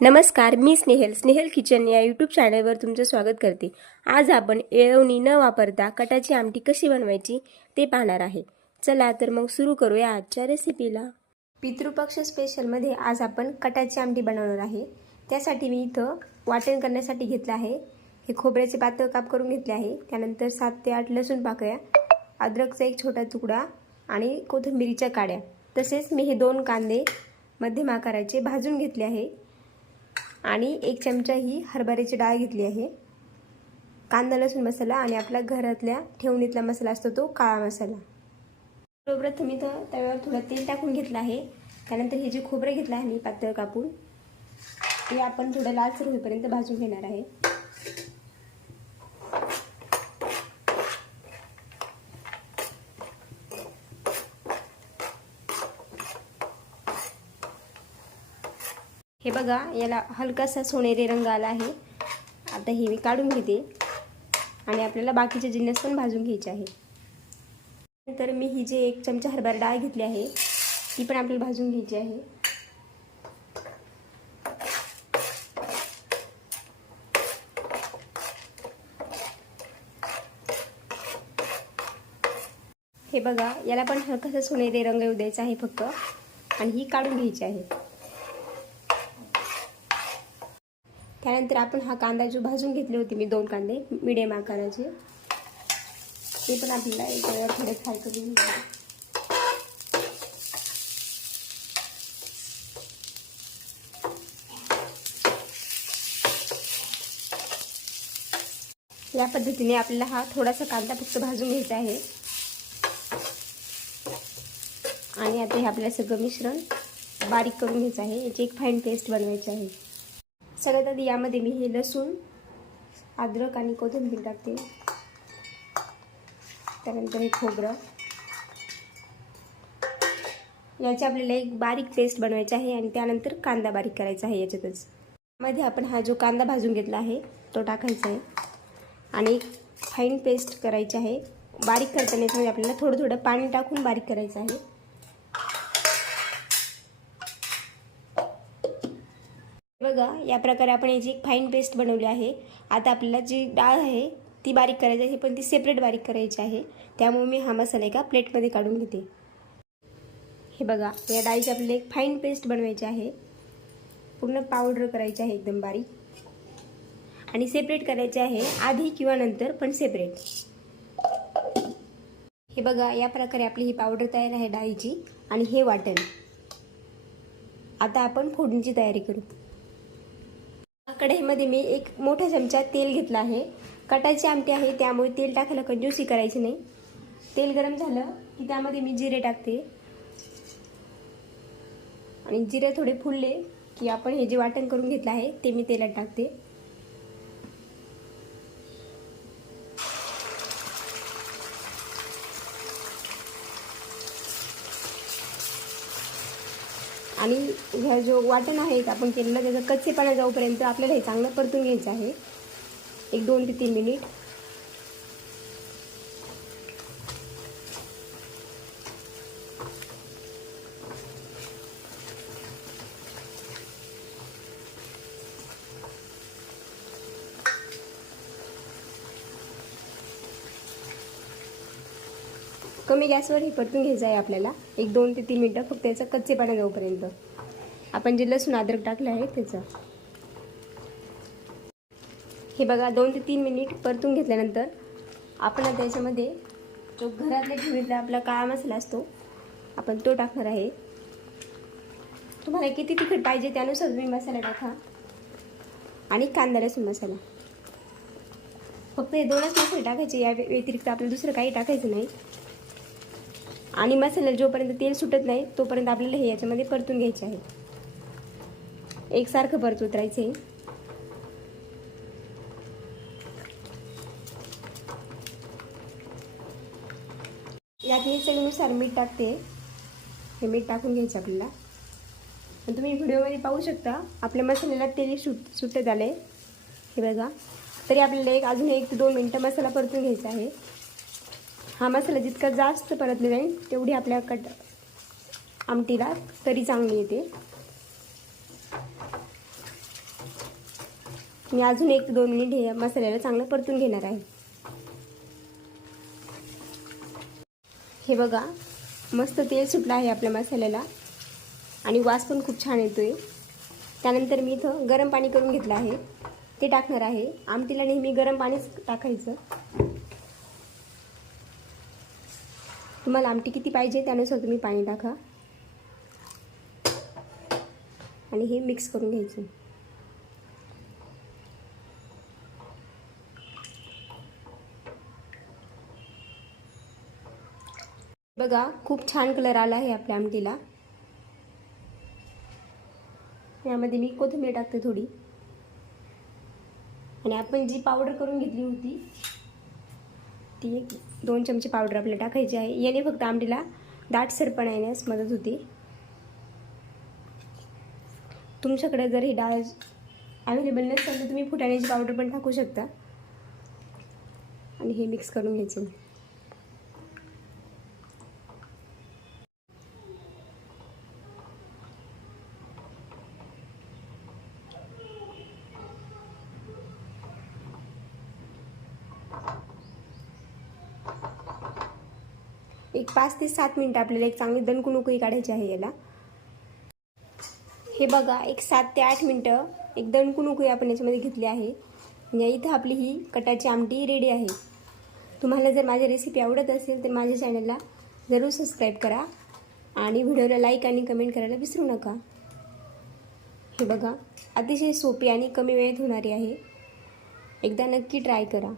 नमस्कार, मी स्नेहल किचन या यूट्यूब चॅनलवर तुमचं स्वागत करते। आज आपण येळवणी न वापरता कटाची आमटी कशी बनवायची ते पाहणार आहे। चला तर मग सुरू करूया आजच्या रेसिपीला। पितृपक्ष स्पेशलमध्ये आज आपण कटाची आमटी बनवणार आहे। त्यासाठी मी इथं वाटण करण्यासाठी घेतलं आहे। हे खोबऱ्याचे पातळ काप करून घेतले आहे। त्यानंतर 7 ते 8 लसूण पाकळ्या, अद्रकचा एक छोटा तुकडा आणि कोथिंबीरीच्या काड्या, तसेच मी हे 2 कांदे मध्यम आकाराचे भाजून घेतले आहे आणि 1 चमचा ही हरभऱ्याची डाळ घेतली आहे। कांदा लसूण मसाला आणि आपल्या घरातल्या ठेवणीतला मसाला असतो तो काळा मसाला। सर्वप्रथम इथं तव्यावर थोडं तेल टाकून घेतलं आहे। त्यानंतर हे जे खोबरं घेतलं आहे मी पातळ कापून, ते आपण थोडं लालसर होईपर्यंत भाजून घेणार आहे। हे बघा, याला हलकासा सोनेरी रंग आला आहे। आता हे मी काढून घेते आणि आपल्याला बाकीचे जिन्नस पण भाजून घ्यायचे आहे। नंतर मी ही जे 1 चमचा हरभरा डाळ घेतली आहे ती पण आपल्याला भाजून घ्यायची आहे। हे बघा, याला पण हलकासा सोनेरी रंग येऊ द्यायचा आहे फक्त, आणि ही काढून घ्यायची आहे। त्यानंतर आपण हा कांदा जो भाजून घेतले होते मी 2 कांदे मीडियम आकाराचे, ते पण आपल्याला याच्यावर थोडे फ्राय करून घ्यायचे। या पद्धतीने आपल्याला हा थोडासा कांदा फक्त भाजून घ्यायचा आहे। आणि आता हे आपल्याला सगळं मिश्रण बारीक करून घ्यायचं आहे। याची एक फाईन पेस्ट बनवायची आहे। सगळ्यात आधी यामध्ये मी हे लसूण, अद्रक आणि कोथिंबीर टाकते। त्यानंतर हे खोबरं, याची आपल्याला एक बारीक पेस्ट बनवायची आहे। आणि त्यानंतर कांदा बारीक करायचा आहे याच्यातच। मध्ये आपण हा जो कांदा भाजून घेतला आहे तो टाकायचा आहे आणि फाईन पेस्ट करायची आहे। बारीक करताना याच्यामध्ये आपल्याला थोडं थोडं पाणी टाकून बारीक करायचं आहे। बघा, या प्रकारे आपण याची एक फाईन पेस्ट बनवली आहे। आता आपल्याला जी डाळ आहे ती बारीक करायची आहे, पण ती सेपरेट बारीक करायची आहे। त्यामुळे मी हा मसाला एका प्लेटमध्ये काढून घेते। हे बघा, या डाळीची आपल्याला एक फाईन पेस्ट बनवायची आहे। पूर्ण पावडर करायची आहे एकदम बारीक, आणि सेपरेट करायचे आहे आधी किंवा नंतर, पण सेपरेट। हे बघा, या प्रकारे आपली ही पावडर तयार आहे डाळीची। आणि हे वाटण आता आपण फोडणीची तयारी करू। कढईमध्ये मी 1 मोठा चमचा तेल घेतला आहे। कटाची आमटी आहे त्यामुळे तेल टाकायला कंजूसी करायची नाही। तेल गरम झालं की त्यामध्ये मी जिरे टाकते, आणि जिरे थोडे फुलले की आपण हे जे वाटण करून घेतलं आहे ते मी तेलात टाकते। आणि ह्या जो वाटण आहे आपण केलेला त्याचा कच्चेपणा जाऊपर्यंत आपल्याला हे चांगलं परतून घ्यायचं आहे, एक 2 ते 3 मिनिट। कमी गॅसवर हे परतून घ्यायचं आहे आपल्याला, एक 2 ते 3 मिनिटं फक्त याचा कच्चेपणा जाऊपर्यंत। आपण जे लसूण अद्रक टाकलं आहे त्याचं, हे बघा 2 ते 3 मिनिट परतून घेतल्यानंतर आपण आता याच्यामध्ये जो घरातल्या ठेवणीतला आपला काळा मसाला असतो आपण तो टाकणार आहे। तुम्हाला किती तिखट पाहिजे त्यानुसार तुम्ही मसाला टाका। आणि कांदा लसूण मसाला, फक्त हे 2च मसाले टाकायचे, या व्यतिरिक्त आपल्याला दुसरं काही टाकायचं नाही। आणि मसाल्याला जोपर्यंत तेल सुटत नाही तोपर्यंत आपल्याला हे याच्यामध्ये परतून घ्यायचे आहे, एकसारखं परतून राहायचं आहे। यात मी चवीनुसार मीठ टाकते। हे मीठ टाकून घ्यायचं आपल्याला। आणि तुम्ही व्हिडिओमध्ये पाहू शकता आपल्या मसाल्याला तेल सुटत आले, हे बघा। तरी आपल्याला अजून 1 ते 2 मिनिटं मसाला परतून घ्यायचा आहे। हा मसाला जितका जास्त परतला जाईल तेवढी आपल्या आमटीला तरी चांगली येते। मी अजून 1 ते 2 मिनिट हे मसाल्याला चांगलं परतून घेणार आहे. हे बघा, मस्त तेल सुटलं आहे आपल्या मसाल्याला आणि वास पण खूप छान येतोय. त्यानंतर मी इथं गरम पाणी करून घेतलं आहे, ते टाकणार आहे. आमटीला नेहमी गरम पाणीच टाकायचं. तुम्हाला आमटी किती पाहिजे त्यानुसार तुम्ही पाणी टाका आणि हे मिक्स करून घ्यायचं. बघा, खूप छान कलर आला आहे आपल्या आमटीला. यामध्ये मी कोथिंबीर टाकते थोडी आणि आपण जी पावडर करून घेतली होती ती 2 चमचे पावडर आपल्याला टाकायची आहे. याने फक्त आमटीला दाटसरपणा येण्यास मदत होते. तुमच्याकडे जर ही डाळ अवेलेबल नसेल तर तुम्ही फुटाण्याची पावडर पण टाकू शकता आणि हे मिक्स करून घ्यायचं. एक 5 ते 7 मिनिट आपल्याला एक चांगली दणकून उकळी काढायची आहे याला. हे बघा, एक 7 ते 8 मिनिटं एक दणकून उकळी आपण याच्यामध्ये घेतली आहे. म्हणजे इथं आपली ही कटाची आमटी रेडी आहे. तुम्हाला जर माझी रेसिपी आवडत असेल तर माझ्या चॅनलला जरूर सबस्क्राईब करा आणि व्हिडिओला लाईक आणि कमेंट करायला विसरू नका. हे बघा, अतिशय सोपी आणि कमी वेळेत होणारी आहे. एकदा नक्की ट्राय करा.